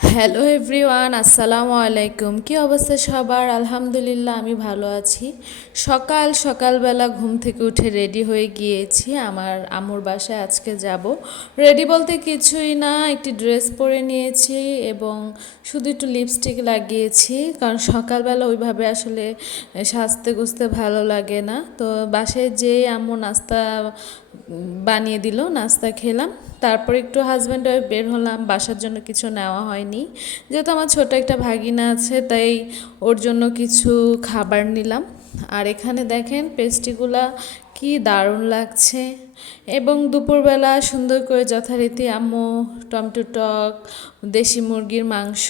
Hello everyone, আসসালামু আলাইকুম। কি অবস্থা সবার? আলহামদুলিল্লাহ আমি ভালো আছি। সকালবেলা ঘুম থেকে উঠে রেডি হয়ে গিয়েছি, আমার আম্মুর বাসায় আজকে যাব। রেডি বলতে কিছুই না, একটি ড্রেস পরে নিয়েছি এবং শুধু একটু লিপস্টিক লাগিয়েছি, কারণ সকালবেলা ওইভাবে আসলে সাজতে গুজতে ভালো লাগে না। তো বাসায় যেয়ে আম্মু নাস্তা বানিয়ে দিল, নাস্তা খেলাম। তারপর একটু হাজব্যান্ড ওয়াইফ বের হলাম, বাসার জন্য কিছু নেওয়া হয়নি, যেহেতু আমার ছোট একটা ভাগিনা আছে তাই ওর জন্য কিছু খাবার নিলাম। আর এখানে দেখেন পেস্ট্রিগুলা কি দারুণ লাগছে। এবং দুপুরবেলা সুন্দর করে যথারীতি আম্মু টমেটো টক, দেশি মুরগির মাংস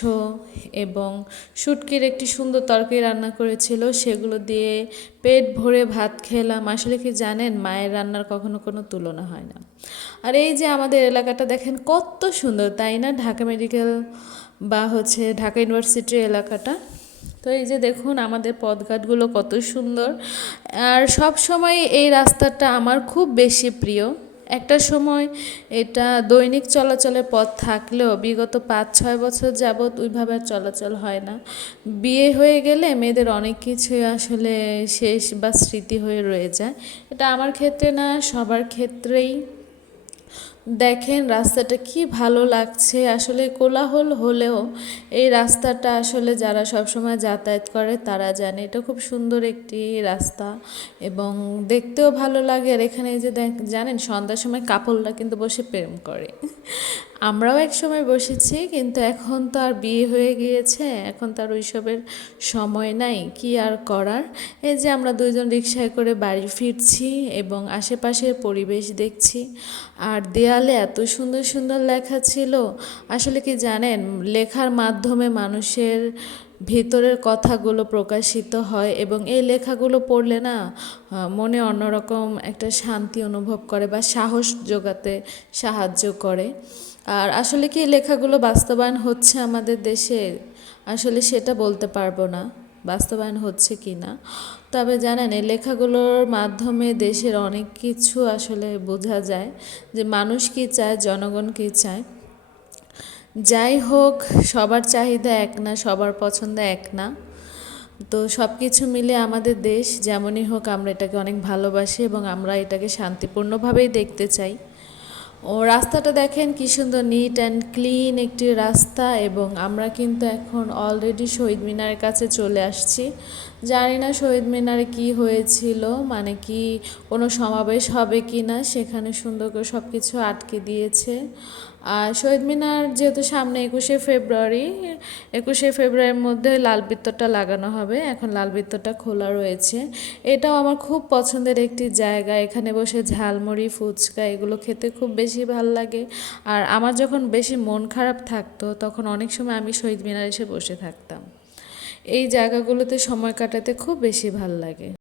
এবং শুটকির একটি সুন্দর তরকারি রান্না করেছিল, সেগুলো দিয়ে পেট ভরে ভাত খেলাম। আসলে কি জানেন, মায়ের রান্নার কখনো কোনো তুলনা হয় না। আর এই যে আমাদের এলাকাটা দেখেন কত সুন্দর, তাই না? ঢাকা মেডিকেল বা ঢাকা ইউনিভার্সিটির এলাকাটা। তো এই যে দেখুন আমাদের পথঘাটগুলো কত সুন্দর। আর সব সময় এই রাস্তাটা আমার খুব বেশি প্রিয়। একটা সময় এটা দৈনিক চলাচলের পথ থাকলেও বিগত 5-6 বছর যাবৎ ওইভাবে আর চলাচল হয় না। বিয়ে হয়ে গেলে মেয়েদের অনেক কিছুই আসলে শেষ বা স্মৃতি হয়ে রয়ে যায়। এটা আমার ক্ষেত্রে না, সবার ক্ষেত্রেই। দেখেন রাস্তাটা কি ভালো লাগছে, আসলে কোলাহল হলেও এই রাস্তাটা আসলে যারা সবসময় যাতায়াত করে তারা জানে এটা খুব সুন্দর একটি রাস্তা এবং দেখতেও ভালো লাগে। আর এখানে এই যে জানেন সন্ধ্যার সময় কাপলরা কিন্তু বসে প্রেম করে। আমরাও এক সময় বসেছি, কিন্তু এখন তো আর বিয়ে হয়ে গিয়েছে, এখন তো আর ওইসবের সময় নাই, কি আর করার। এই যে আমরা দুইজন রিকশায় করে বাড়ি ফিরছি এবং আশেপাশের পরিবেশ দেখছি। আর দেয়ালে এত সুন্দর সুন্দর লেখা ছিল। আসলে কি জানেন, লেখার মাধ্যমে মানুষের ভেতরের কথাগুলো প্রকাশিত হয় এবং এই লেখাগুলো পড়লে না মনে অন্যরকম একটা শান্তি অনুভব করে বা সাহস জোগাতে সাহায্য করে। আর আসলে কি লেখাগুলো বাস্তবায়ন হচ্ছে আমাদের দেশে, আসলে সেটা বলতে পারবো না বাস্তবায়ন হচ্ছে কি না। তবে জানেন এই লেখাগুলোর মাধ্যমে দেশের অনেক কিছু আসলে বোঝা যায়, যে মানুষ কী চায়, জনগণ কী চায়। যাই হোক, সবার চাহিদা এক না, সবার পছন্দ এক না। তো সব কিছু মিলে আমাদের দেশ যেমনই হোক, আমরা এটাকে অনেক ভালোবাসি এবং আমরা এটাকে শান্তিপূর্ণভাবেই দেখতে চাই। ও রাস্তাটা দেখেন কি সুন্দর, নিট অ্যান্ড ক্লিন একটি রাস্তা। এবং আমরা কিন্তু এখন অলরেডি শহীদ মিনারের কাছে চলে আসছি। জানি না শহীদ মিনারে কি হয়েছিল, মানে কি কোনো সমাবেশ হবে কি না, সেখানে সুন্দর করে সব কিছু আটকে দিয়েছে। আর শহীদ মিনার যেহেতু সামনে 21শে ফেব্রুয়ারি, 21শে ফেব্রুয়ারির মধ্যে লাল বৃত্তটা লাগানো হবে, এখন লাল বৃত্তটা খোলা রয়েছে। এটাও আমার খুব পছন্দের একটি জায়গা, এখানে বসে ঝালমুড়ি ফুচকা এগুলো খেতে খুব বেশি ভাল লাগে। আর আমার যখন বেশি মন খারাপ থাকতো তখন অনেক সময় আমি শহীদ মিনার এসে বসে থাকতাম। এই জায়গাগুলোতে সময় কাটাতে খুব বেশি ভাল লাগে।